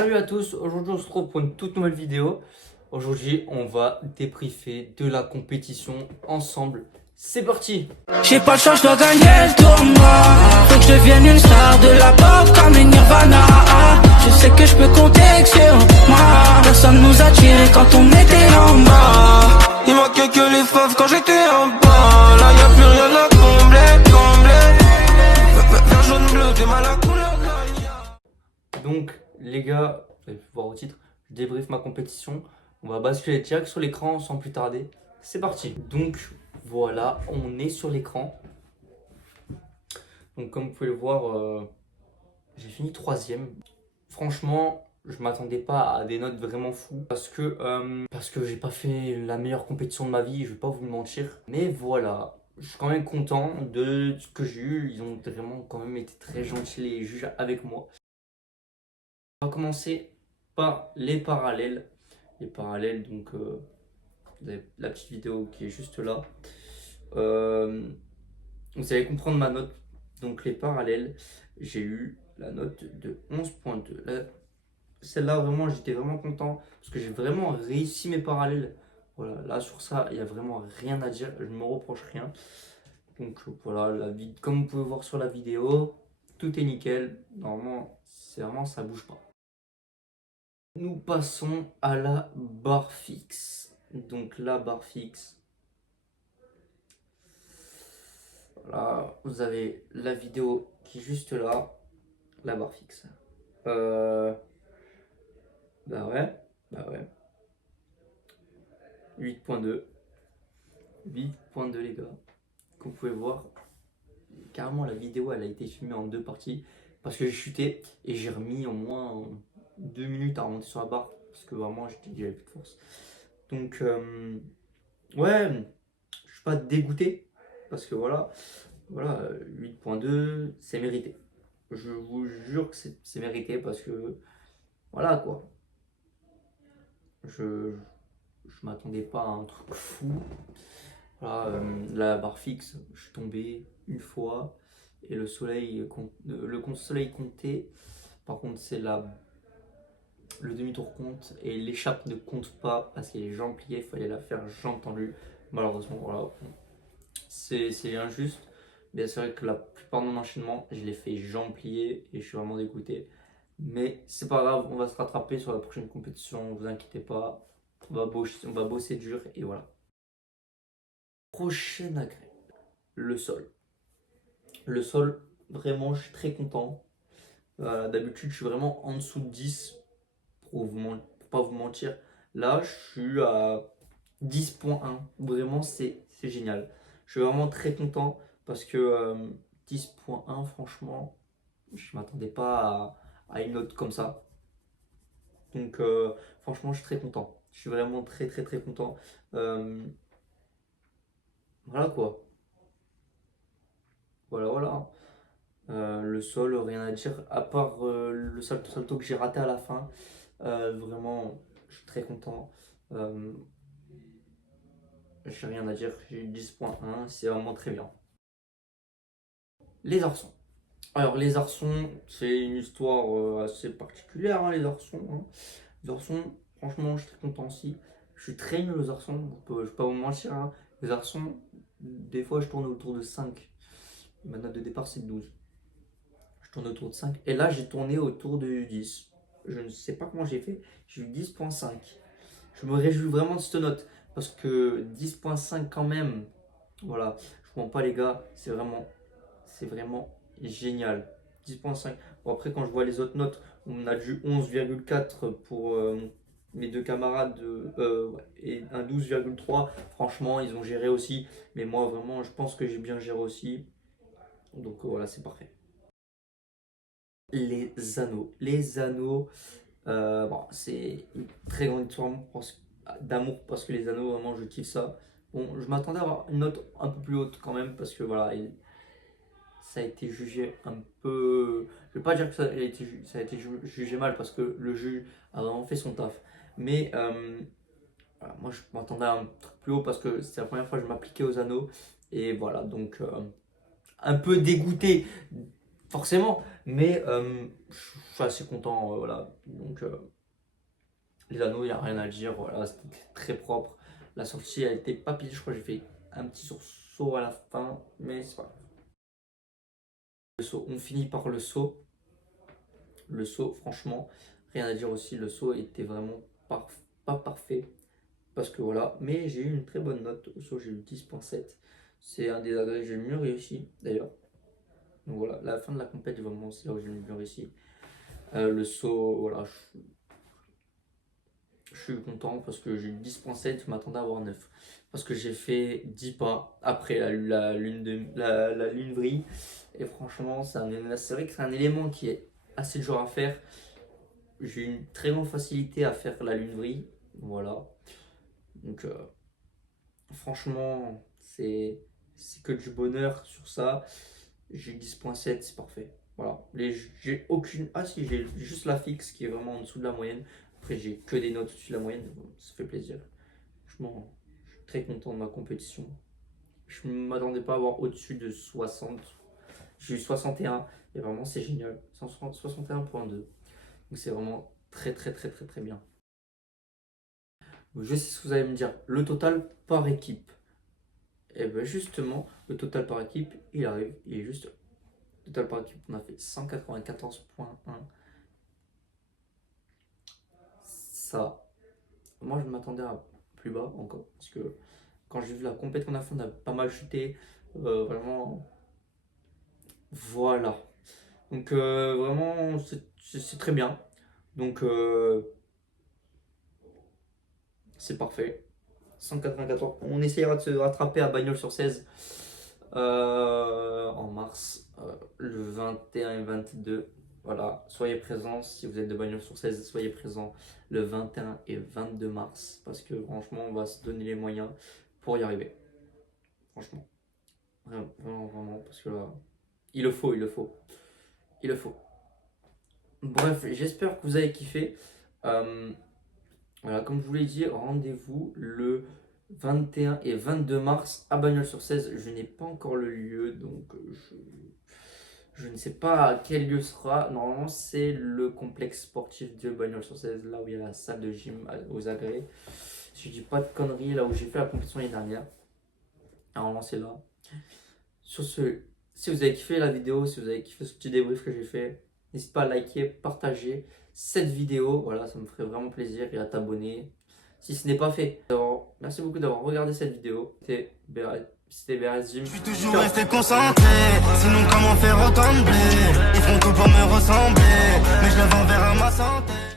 Salut à tous, aujourd'hui on se retrouve pour une toute nouvelle vidéo. Aujourd'hui on va débriefer de la compétition ensemble. C'est parti! J'ai pas le choix, je dois gagner le tournoi. Faut que je devienne une star de la pop comme les Nirvana. Je sais que je peux compter sur moi. Personne nous a tiré quand on était en bas. Il manquait que les faves quand j'étais en bas. Là y'a plus rien à combler. Vert, jaune, bleu, t'es mal à couleur de la ligne. Donc les gars, vous avez pu voir au titre, je débriefe ma compétition. On va basculer direct sur l'écran sans plus tarder. C'est parti! Donc voilà, on est sur l'écran. Donc comme vous pouvez le voir, j'ai fini 3e. Franchement, je m'attendais pas à des notes vraiment fous parce que j'ai pas fait la meilleure compétition de ma vie, je vais pas vous mentir. Mais voilà, je suis quand même content de ce que j'ai eu. Ils ont vraiment quand même été très gentils les juges avec moi. On va commencer par les parallèles. Les parallèles, donc vous avez la petite vidéo qui est juste là. Vous allez comprendre ma note. Donc les parallèles, j'ai eu la note de 11.2. Celle-là, vraiment, j'étais vraiment content parce que j'ai vraiment réussi mes parallèles. Voilà, là, sur ça, il n'y a vraiment rien à dire. Je ne me reproche rien. Donc, voilà, comme vous pouvez voir sur la vidéo, tout est nickel. Normalement, c'est vraiment, ça bouge pas. Nous passons à la barre fixe. Donc, la barre fixe. Voilà, vous avez la vidéo qui est juste là. La barre fixe. Bah ouais. 8.2. 8.2 les gars. Comme vous pouvez voir, carrément la vidéo elle a été filmée en 2 parties parce que j'ai chuté et j'ai remis au moins 2 minutes à remonter sur la barre parce que vraiment j'avais plus de force. Donc ouais, je suis pas dégoûté parce que voilà 8.2 c'est mérité. Je vous jure que c'est mérité parce que voilà quoi. Je m'attendais pas à un truc fou. Voilà, la barre fixe, je suis tombé une fois et le soleil, le soleil comptait. Par contre, c'est le demi-tour compte et l'échappe ne compte pas parce que les jambes pliées, il fallait la faire jambes tendues. Malheureusement, voilà, c'est injuste. Mais c'est vrai que la plupart de mon enchaînement, je l'ai fait jambes pliées et je suis vraiment dégoûté. Mais c'est pas grave, on va se rattraper sur la prochaine compétition, vous inquiétez pas. On va bosser dur et voilà. Prochain agrès, le sol. Le sol, vraiment, je suis très content. D'habitude, je suis vraiment en dessous de 10 pour pas vous mentir. Là, je suis à 10.1. Vraiment, c'est génial. Je suis vraiment très content parce que 10.1, franchement, je m'attendais pas à une note comme ça. Donc, franchement, je suis très content. Je suis vraiment très, très, très content. Voilà quoi. Voilà. Le sol, rien à dire, à part le salto salto que j'ai raté à la fin. Vraiment, je suis très content. J'ai rien à dire, j'ai eu 10.1, c'est vraiment très bien. Les arçons. Alors, les arçons, c'est une histoire assez particulière, hein, les arçons. Hein. Les arçons, franchement, je suis très content aussi. Je suis très nul aux arçons, je ne vais pas vous mentir. Hein. Les arçons, des fois, je tourne autour de 5. Ma note de départ, c'est 12. Je tourne autour de 5. Et là, j'ai tourné autour de 10. Je ne sais pas comment j'ai fait. J'ai eu 10.5. Je me réjouis vraiment de cette note. Parce que 10.5 quand même. Voilà. Je comprends pas les gars. C'est vraiment génial. 10.5. Bon, après, quand je vois les autres notes, on a du 11,4 pour mes 2 camarades ouais, et un 12,3. Franchement, ils ont géré aussi. Mais moi, vraiment, je pense que j'ai bien géré aussi. Donc voilà, c'est parfait. Les anneaux. Les anneaux, bon, c'est une très grande histoire d'amour parce que les anneaux, vraiment, je kiffe ça. Bon, je m'attendais à avoir une note un peu plus haute quand même parce que voilà, ça a été jugé un peu. Je vais pas dire que ça a été jugé mal parce que le juge a vraiment fait son taf. Mais voilà, moi, je m'attendais à un truc plus haut parce que c'est la première fois que je m'appliquais aux anneaux. Et voilà, donc un peu dégoûté forcément, mais je suis assez content, voilà. Donc, les anneaux, il n'y a rien à dire, voilà, c'était très propre. La sortie, elle était pas pile, je crois que j'ai fait un petit sursaut à la fin, mais c'est pas grave. Le saut, on finit par le saut. Le saut, franchement, rien à dire aussi, le saut était vraiment pas parfait. Parce que voilà, mais j'ai eu une très bonne note au saut, j'ai eu 10,7. C'est un des agrès que j'ai le mieux réussi d'ailleurs. Donc voilà, la fin de la compète, vraiment, c'est là où j'ai le mieux réussi. Le saut, voilà, je suis content parce que j'ai eu 10,7, je m'attendais à avoir 9. Parce que j'ai fait 10 pas après la lune vrille. Et franchement, c'est vrai que c'est un élément qui est assez dur à faire. J'ai eu une très grande facilité à faire la lune vrille. Voilà. Donc, franchement, c'est que du bonheur sur ça. J'ai 10,7, c'est parfait. Voilà. J'ai aucune. Ah si, j'ai juste la fixe qui est vraiment en dessous de la moyenne. Après, j'ai que des notes au-dessus de la moyenne. Donc, ça fait plaisir. Franchement, je suis très content de ma compétition. Je ne m'attendais pas à avoir au-dessus de 60. J'ai eu 61 et vraiment, c'est génial. 61,2. Donc, c'est vraiment très, très, très, très, très bien. Je sais ce que vous allez me dire. Le total par équipe. Et bien justement, le total par équipe, il arrive, il est juste. Le total par équipe, on a fait 194,1. Ça, moi je m'attendais à plus bas encore, parce que quand j'ai vu la compète qu'on a fait, on a pas mal chuté. Vraiment, voilà. Donc vraiment, c'est très bien. Donc c'est parfait. 194. On essayera de se rattraper à Bagnols-sur-Cèze en mars, le 21 et 22. Voilà, soyez présents si vous êtes de Bagnols-sur-Cèze, soyez présents le 21 et 22 mars parce que franchement, on va se donner les moyens pour y arriver. Franchement, vraiment, vraiment, vraiment, parce que là, il le faut, il le faut, il le faut. Bref, j'espère que vous avez kiffé. Voilà, comme je vous l'ai dit, rendez-vous le 21 et 22 mars à Bagnols-sur-Cèze. Je n'ai pas encore le lieu, donc je ne sais pas quel lieu sera. Normalement, c'est le complexe sportif de Bagnols-sur-Cèze, là où il y a la salle de gym aux agrès. Si je dis pas de conneries, là où j'ai fait la compétition l'année dernière. Normalement, c'est là. Sur ce, si vous avez kiffé la vidéo, si vous avez kiffé ce petit débrief que j'ai fait, n'hésitez pas à liker, partager cette vidéo. Voilà, ça me ferait vraiment plaisir et à t'abonner si ce n'est pas fait. Alors, merci beaucoup d'avoir regardé cette vidéo. C'était BRS Gym. Je suis toujours resté concentré, sinon comment faire autant de blé? Ils font tout pour me ressembler, mais je le vends vers ma santé.